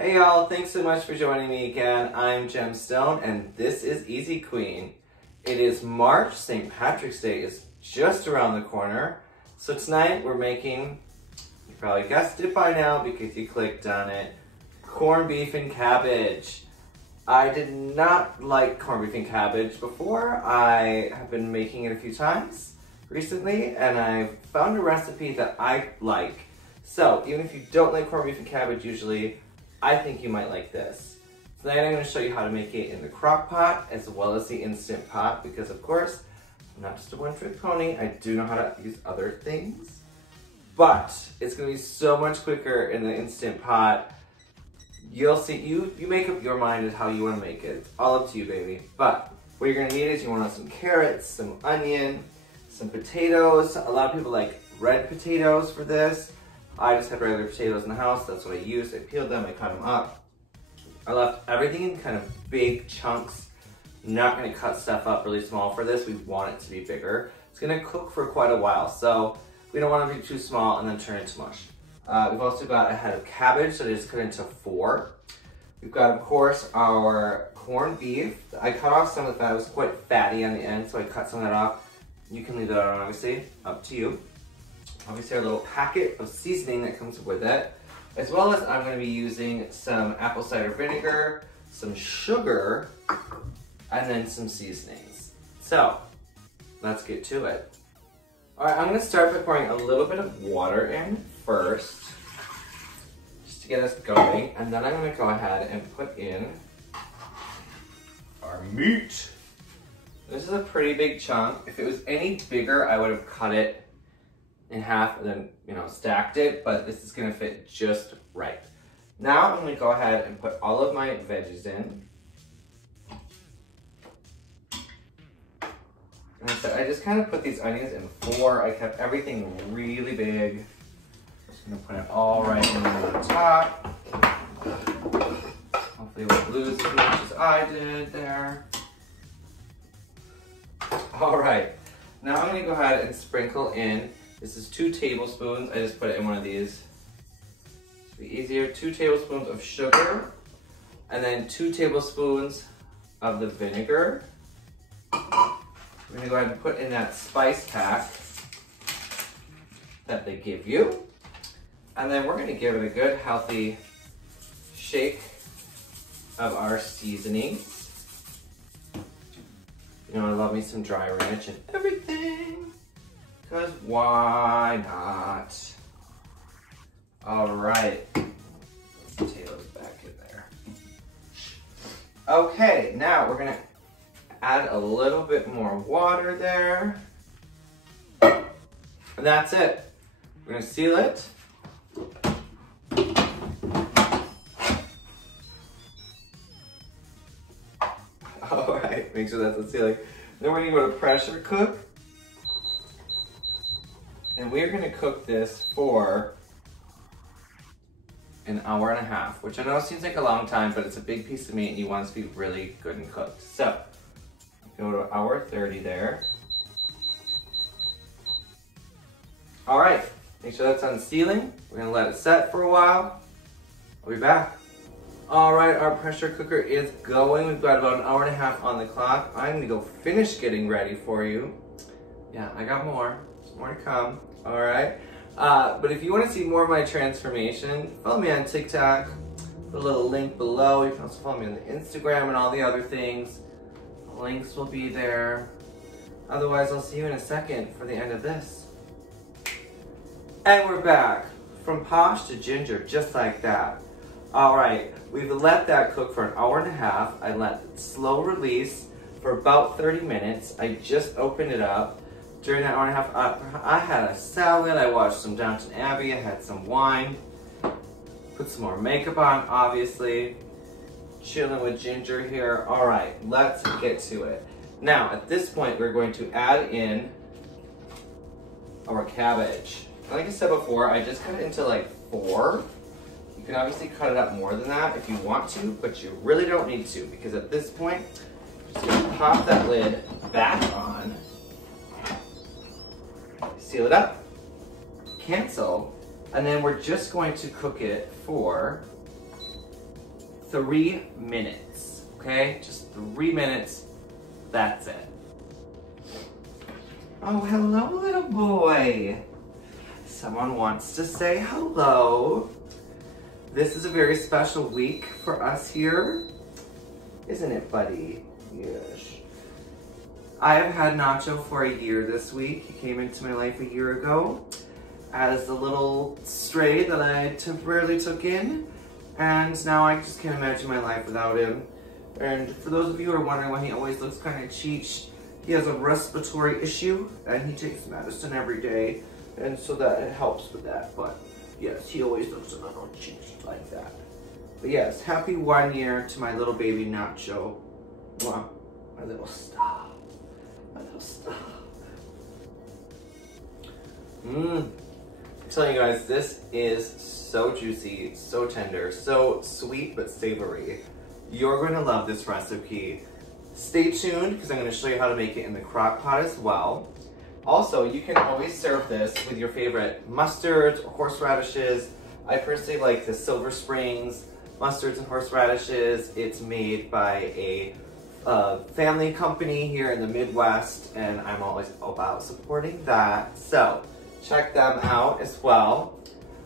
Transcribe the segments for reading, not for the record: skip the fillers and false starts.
Hey y'all, thanks so much for joining me again. I'm Gemstone and this is Easy Queen. It is March, St. Patrick's Day is just around the corner. So tonight we're making, you probably guessed it by now because you clicked on it, corned beef and cabbage. I did not like corned beef and cabbage before. I have been making it a few times recently and I found a recipe that I like. So even if you don't like corned beef and cabbage usually, I think you might like this. Tonight I'm going to show you how to make it in the crock pot as well as the instant pot because of course, I'm not just a one-trick pony, I do know how to use other things. But it's going to be so much quicker in the instant pot. You'll see, you make up your mind as how you want to make it. It's all up to you, baby. But what you're going to need is you want some carrots, some onion, some potatoes. A lot of people like red potatoes for this. I just had regular potatoes in the house. That's what I used. I peeled them, I cut them up. I left everything in kind of big chunks. I'm not going to cut stuff up really small for this. We want it to be bigger. It's going to cook for quite a while, so we don't want to be too small and then turn it to mush. We've also got a head of cabbage that I just cut into 4. We've got, of course, our corned beef. I cut off some of the fat. It was quite fatty on the end, so I cut some of that off. You can leave that on, obviously, up to you. Obviously, our little packet of seasoning that comes with it, as well as I'm going to be using some apple cider vinegar, some sugar, and then some seasonings. So, let's get to it. All right, I'm going to start by pouring a little bit of water in first, just to get us going, and then I'm going to go ahead and put in our meat. This is a pretty big chunk. If it was any bigger, I would have cut it in half and then, stacked it, but this is going to fit just right. Now I'm going to go ahead and put all of my veggies in. And so I just kind of put these onions in 4. I kept everything really big. Just going to put it all right in the top. Hopefully it won't lose as much as I did there. All right, now I'm going to go ahead and sprinkle in. This is 2 tablespoons. I just put it in one of these. It's be easier. 2 tablespoons of sugar, and then 2 tablespoons of the vinegar. We're gonna go ahead and put in that spice pack that they give you. And then we're gonna give it a good, healthy shake of our seasonings. I love me some dry ranch and everything, because why not? All right, potatoes back in there. Okay, now we're gonna add a little bit more water there. And that's it. We're gonna seal it. All right, make sure that's the ceiling. Then we're gonna go to pressure cook. And we're gonna cook this for an hour and a half, which I know seems like a long time, but it's a big piece of meat and you want it to be really good and cooked. So, go to hour 30 there. All right, make sure that's on sealing. We're gonna let it set for a while. I'll be back. All right, our pressure cooker is going. We've got about an hour and a half on the clock. I'm gonna go finish getting ready for you. Yeah, I got more. There's more to come, all right? But if you wanna see more of my transformation, follow me on TikTok. Put a little link below. You can also follow me on the Instagram and all the other things. Links will be there. Otherwise, I'll see you in a second for the end of this. And we're back. From posh to ginger, just like that. All right, we've let that cook for an hour and a half. I let it slow release for about 30 minutes. I just opened it up. During that hour and a half, I had a salad. I watched some Downton Abbey. I had some wine. Put some more makeup on, obviously. Chilling with ginger here. All right, let's get to it. Now, at this point, we're going to add in our cabbage. Like I said before, I just cut it into like 4. You can obviously cut it up more than that if you want to, but you really don't need to, because at this point, I'm just gonna pop that lid back on, seal it up, cancel, and then we're just going to cook it for 3 minutes, okay? Just 3 minutes, that's it. Oh, hello, little boy. Someone wants to say hello. This is a very special week for us here, isn't it, buddy? Yes. I have had Nacho for a year this week. He came into my life a year ago as a little stray that I temporarily took in, and now I just can't imagine my life without him. And for those of you who are wondering why he always looks kind of cheech, he has a respiratory issue and he takes medicine every day, and so that it helps with that. But yes, he always looks a little cheech like that. But yes, happy 1 year to my little baby Nacho. Mwah. My little star. My little star. I'm telling you guys, this is so juicy, so tender, so sweet but savory. You're going to love this recipe. Stay tuned because I'm going to show you how to make it in the crock pot as well. Also, you can always serve this with your favorite mustards or horseradishes. I personally like the Silver Springs mustards and horseradishes. It's made by a family company here in the Midwest, and I'm always about supporting that. So check them out as well.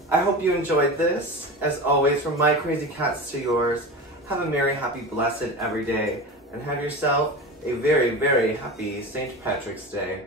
I hope you enjoyed this. As always, from my crazy cats to yours, have a merry, happy, blessed every day, and have yourself a very, very happy St. Patrick's Day.